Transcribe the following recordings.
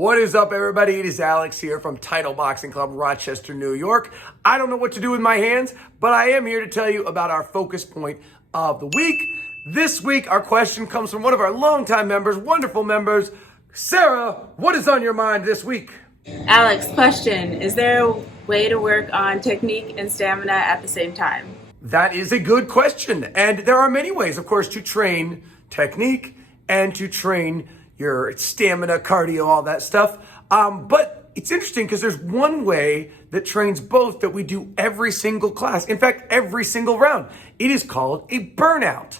What is up, everybody? It is Alex here from Title Boxing Club, Rochester, New York. I don't know what to do with my hands, but I am here to tell you about our focus point of the week. This week, our question comes from one of our longtime members, wonderful members. Sarah, what is on your mind this week? Alex, question. Is there a way to work on technique and stamina at the same time? That is a good question. And there are many ways, of course, to train technique and to train your stamina, cardio, all that stuff. But it's interesting because there's one way that trains both that we do every single class. In fact, every single round. It is called a burnout.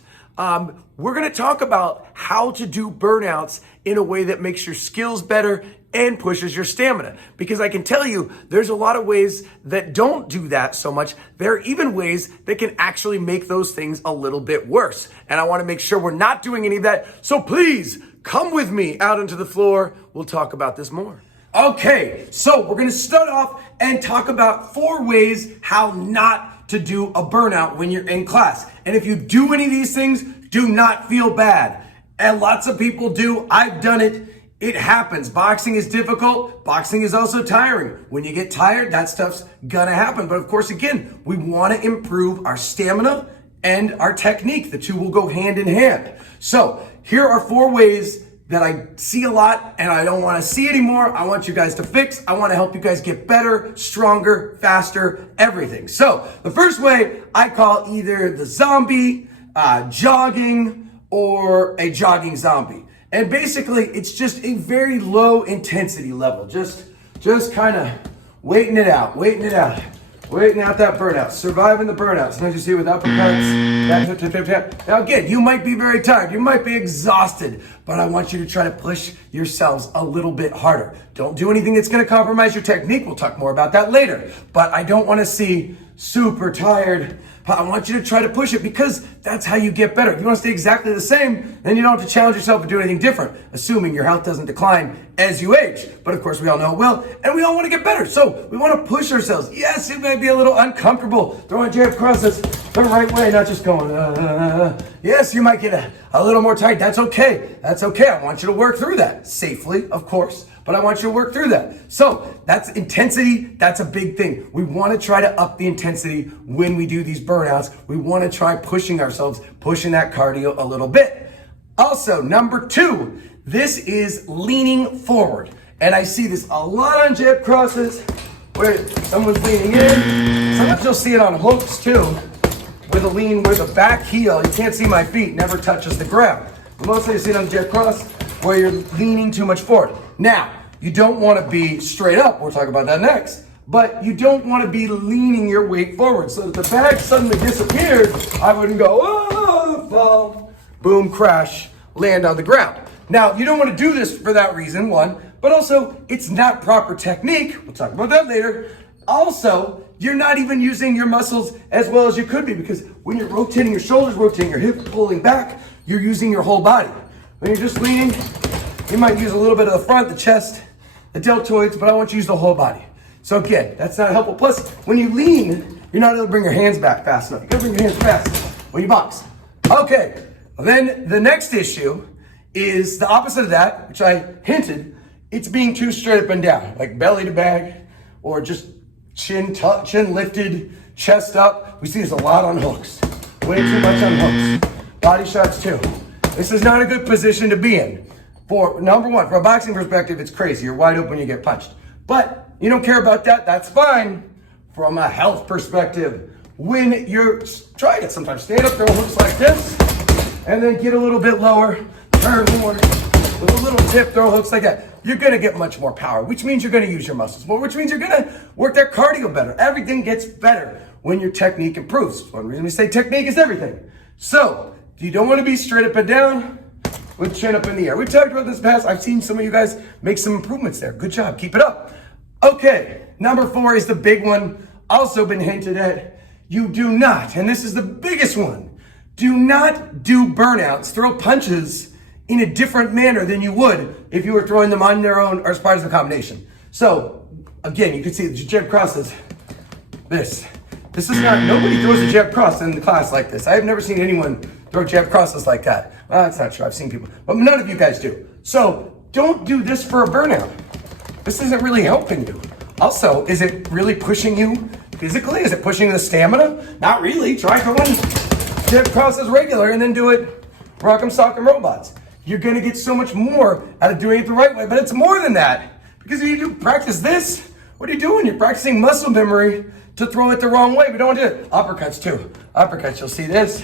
We're going to talk about how to do burnouts in a way that makes your skills better and pushes your stamina. Because I can tell you, there's a lot of ways that don't do that so much. There are even ways that can actually make those things a little bit worse. And I want to make sure we're not doing any of that. So please come with me out onto the floor. We'll talk about this more. Okay, so we're going to start off and talk about 4 ways how not to do a burnout when you're in class. And if you do any of these things, do not feel bad. And lots of people do. I've done it. It happens. Boxing is difficult. Boxing is also tiring. When you get tired, that stuff's gonna happen. But of course, again, we want to improve our stamina and our technique. The two will go hand in hand. So here are 4 ways that I see a lot and I don't want to see anymore. I want you guys to fix. I want to help you guys get better, stronger, faster, everything. So the first way I call either the zombie, jogging, or a jogging zombie. And basically, it's just a very low intensity level. Just kind of waiting out that burnout, surviving the burnout. Sometimes you see it with uppercuts. Now again, you might be very tired. You might be exhausted, but I want you to try to push yourselves a little bit harder. Don't do anything that's going to compromise your technique. We'll talk more about that later. But I don't want to see super tired. I want you to try to push it because that's how you get better. If you want to stay exactly the same, then you don't have to challenge yourself to do anything different, assuming your health doesn't decline as you age. But of course, we all know it will, and we all want to get better. So we want to push ourselves. Yes, it may be a little uncomfortable throwing jab crosses the right way, not just going, Yes, you might get a little more tight. That's okay. That's okay. I want you to work through that safely, of course. But I want you to work through that. So that's intensity. That's a big thing. We want to try to up the intensity when we do these burnouts. We want to try pushing ourselves, pushing that cardio a little bit. Also, number 2, this is leaning forward. And I see this a lot on jab crosses where someone's leaning in. Sometimes you'll see it on hooks too, with a lean where the back heel, you can't see my feet, never touches the ground. But mostly you see it on the jab cross where you're leaning too much forward. Now, you don't want to be straight up. We'll talk about that next. But you don't want to be leaning your weight forward. So if the bag suddenly disappeared, I wouldn't go, oh, fall, boom, crash, land on the ground. Now, you don't want to do this for that reason, one, but also it's not proper technique. We'll talk about that later. Also, you're not even using your muscles as well as you could be because when you're rotating your shoulders, rotating your hips, pulling back, you're using your whole body. When you're just leaning, you might use a little bit of the front, the chest, the deltoids, but I want you to use the whole body. So again, that's not helpful. Plus, when you lean, you're not able to bring your hands back fast enough. You gotta bring your hands fast when you box. Okay, then the next issue is the opposite of that, which I hinted. It's being too straight up and down, like belly to bag, or just chin lifted, chest up. We see this a lot on hooks. Way too much on hooks. Body shots too. This is not a good position to be in. For number 1, from a boxing perspective, it's crazy. You're wide open, you get punched. But you don't care about that, that's fine. From a health perspective, when you're trying it, sometimes stand up, throw hooks like this, and then get a little bit lower, turn more, with a little dip, throw hooks like that. You're gonna get much more power, which means you're gonna use your muscles more, which means you're gonna work that cardio better. Everything gets better when your technique improves. One reason we say technique is everything. So, you don't wanna be straight up and down, with chin up in the air. We've talked about this in the past. I've seen some of you guys make some improvements there. Good job, keep it up. Okay, number 4 is the big one, also been hinted at. You do not, and this is the biggest one, do not do burnouts, throw punches in a different manner than you would if you were throwing them on their own or as part of the combination. So, again, you can see the jab crosses, this. This is not, nobody throws a jab cross in the class like this. I have never seen anyone throw jab crosses like that. Well, that's not true. I've seen people, but none of you guys do. So don't do this for a burnout. this isn't really helping you. Also, is it really pushing you physically? Is it pushing the stamina? Not really. Try going dip cross as regular and then do it rock'em sock'em robots. You're gonna get so much more out of doing it the right way, but it's more than that. Because if you practice this, what are you doing? You're practicing muscle memory to throw it the wrong way. We don't want to do it. Uppercuts too. Uppercuts, you'll see this.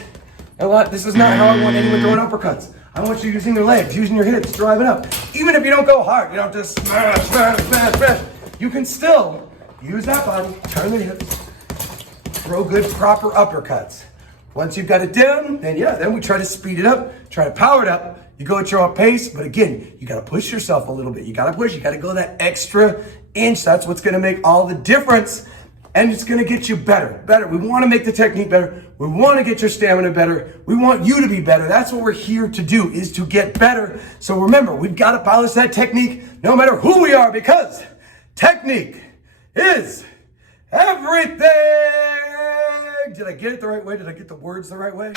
A lot. This is not how I want anyone throwing uppercuts. I want you using your legs, using your hips, driving up. Even if you don't go hard, you don't just smash, smash, smash, smash. You can still use that body, turn the hips, throw good proper uppercuts. Once you've got it down, then we try to speed it up, try to power it up. You go at your own pace, but again, you gotta push yourself a little bit. You gotta push, you gotta go that extra inch. That's what's gonna make all the difference. And it's gonna get you better. We wanna make the technique better. We wanna get your stamina better. We want you to be better. That's what we're here to do, is to get better. So remember, we've gotta polish that technique no matter who we are, because technique is everything. Did I get it the right way? Did I get the words the right way?